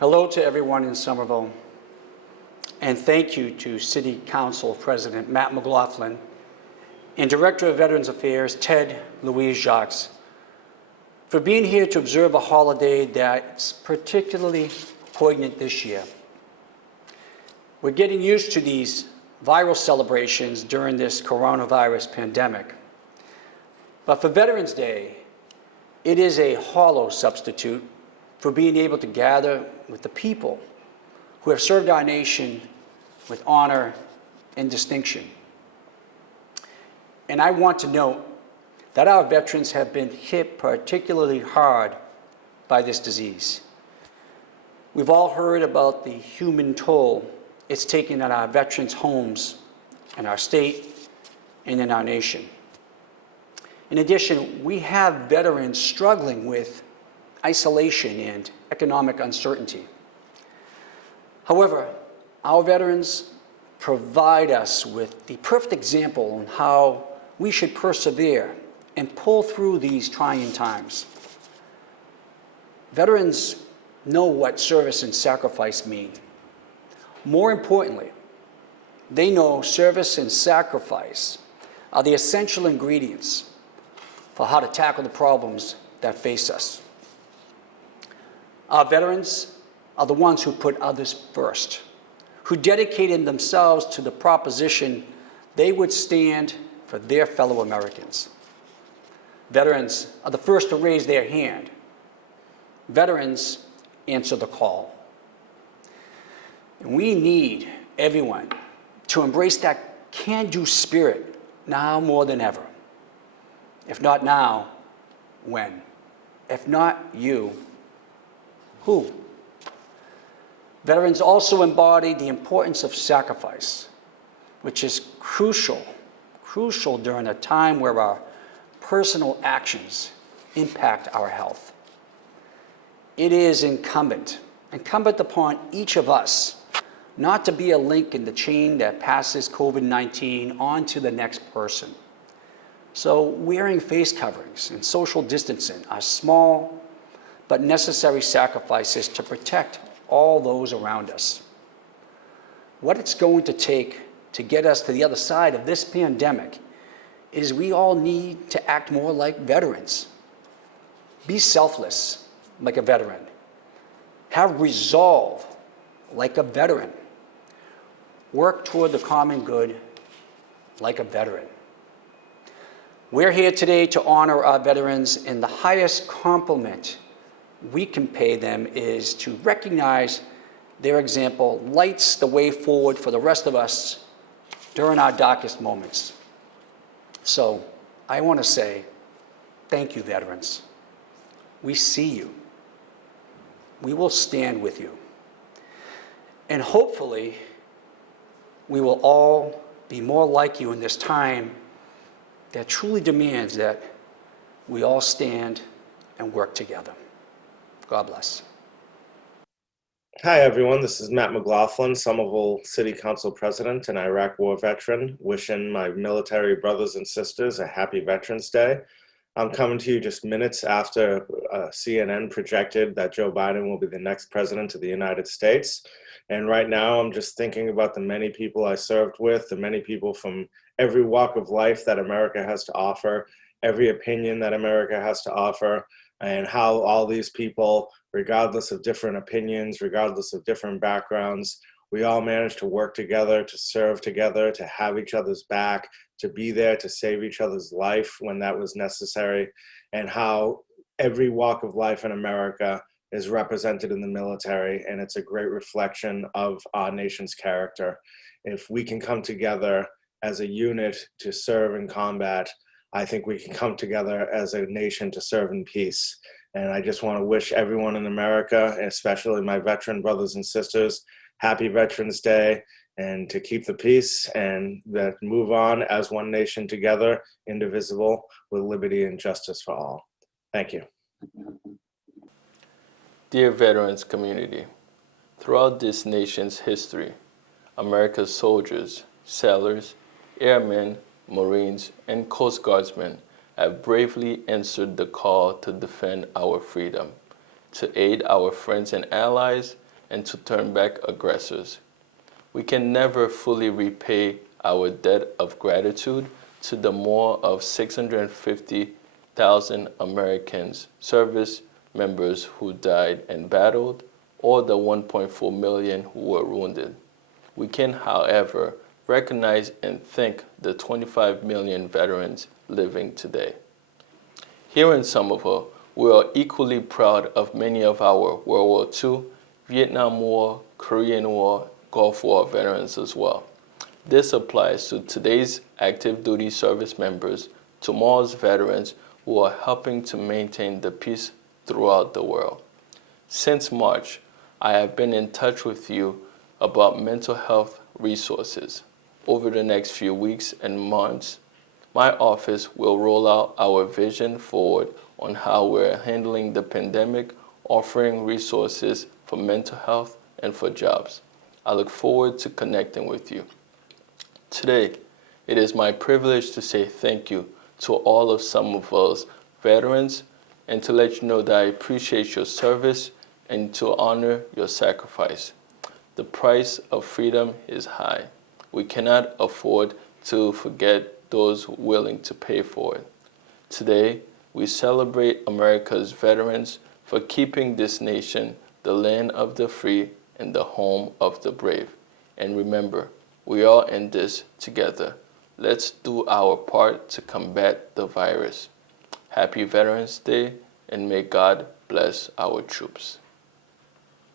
Hello to everyone in Somerville, and thank you to City Council President Matt McLaughlin and Director of Veterans Affairs Ted Louis-Jacques for being here to observe a holiday that's particularly poignant this year. We're getting used to these viral celebrations during this coronavirus pandemic, but for Veterans Day, it is a hollow substitute for being able to gather with the people who have served our nation with honor and distinction. And I want to note that our veterans have been hit particularly hard by this disease. We've all heard about the human toll it's taken on our veterans' homes in our state and in our nation. In addition, we have veterans struggling with isolation and economic uncertainty. However, our veterans provide us with the perfect example on how we should persevere and pull through these trying times. Veterans know what service and sacrifice mean. More importantly, they know service and sacrifice are the essential ingredients for how to tackle the problems that face us. Our veterans are the ones who put others first, who dedicated themselves to the proposition they would stand for their fellow Americans. Veterans are the first to raise their hand. Veterans answer the call. And we need everyone to embrace that can-do spirit now more than ever. If not now, when? If not you, who? Veterans also embody the importance of sacrifice, which is crucial during a time where our personal actions impact our health. It is incumbent upon each of us not to be a link in the chain that passes COVID-19 on to the next person. So wearing face coverings and social distancing are small but necessary sacrifices to protect all those around us. What it's going to take to get us to the other side of this pandemic is we all need to act more like veterans. Be selfless like a veteran. Have resolve like a veteran. Work toward the common good like a veteran. We're here today to honor our veterans, and the highest compliment we can pay them is to recognize their example lights the way forward for the rest of us during our darkest moments. So I want to say thank you, veterans. We see you. We will stand with you. And hopefully, we will all be more like you in this time that truly demands that we all stand and work together. God bless. Hi, everyone. This is Matt McLaughlin, Somerville City Council President and Iraq War veteran, wishing my military brothers and sisters a happy Veterans Day. I'm coming to you just minutes after CNN projected that Joe Biden will be the next president of the United States. And right now, I'm just thinking about the many people I served with, the many people from every walk of life that America has to offer, every opinion that America has to offer, and how all these people, regardless of different opinions, regardless of different backgrounds, we all managed to work together, to serve together, to have each other's back, to be there to save each other's life when that was necessary, and how every walk of life in America is represented in the military, and it's a great reflection of our nation's character. If we can come together as a unit to serve in combat, I think we can come together as a nation to serve in peace. And I just want to wish everyone in America, especially my veteran brothers and sisters, happy Veterans Day, and to keep the peace and that move on as one nation together, indivisible, with liberty and justice for all. Thank you. Dear veterans community, throughout this nation's history, America's soldiers, sailors, airmen, Marines, and Coast Guardsmen have bravely answered the call to defend our freedom, to aid our friends and allies, and to turn back aggressors. We can never fully repay our debt of gratitude to the more of 650,000 Americans, service members who died and battled, or the 1.4 million who were wounded. We can, however, recognize and thank the 25 million veterans living today. Here in Somerville, we are equally proud of many of our World War II, Vietnam War, Korean War, Gulf War veterans as well. This applies to today's active duty service members, tomorrow's veterans who are helping to maintain the peace throughout the world. Since March, I have been in touch with you about mental health resources. Over the next few weeks and months, my office will roll out our vision forward on how we're handling the pandemic, offering resources for mental health and for jobs. I look forward to connecting with you. Today, it is my privilege to say thank you to all of Somerville's veterans and to let you know that I appreciate your service and to honor your sacrifice. The price of freedom is high. We cannot afford to forget those willing to pay for it. Today, we celebrate America's veterans for keeping this nation the land of the free and the home of the brave. And remember, we are in this together. Let's do our part to combat the virus. Happy Veterans Day, and may God bless our troops.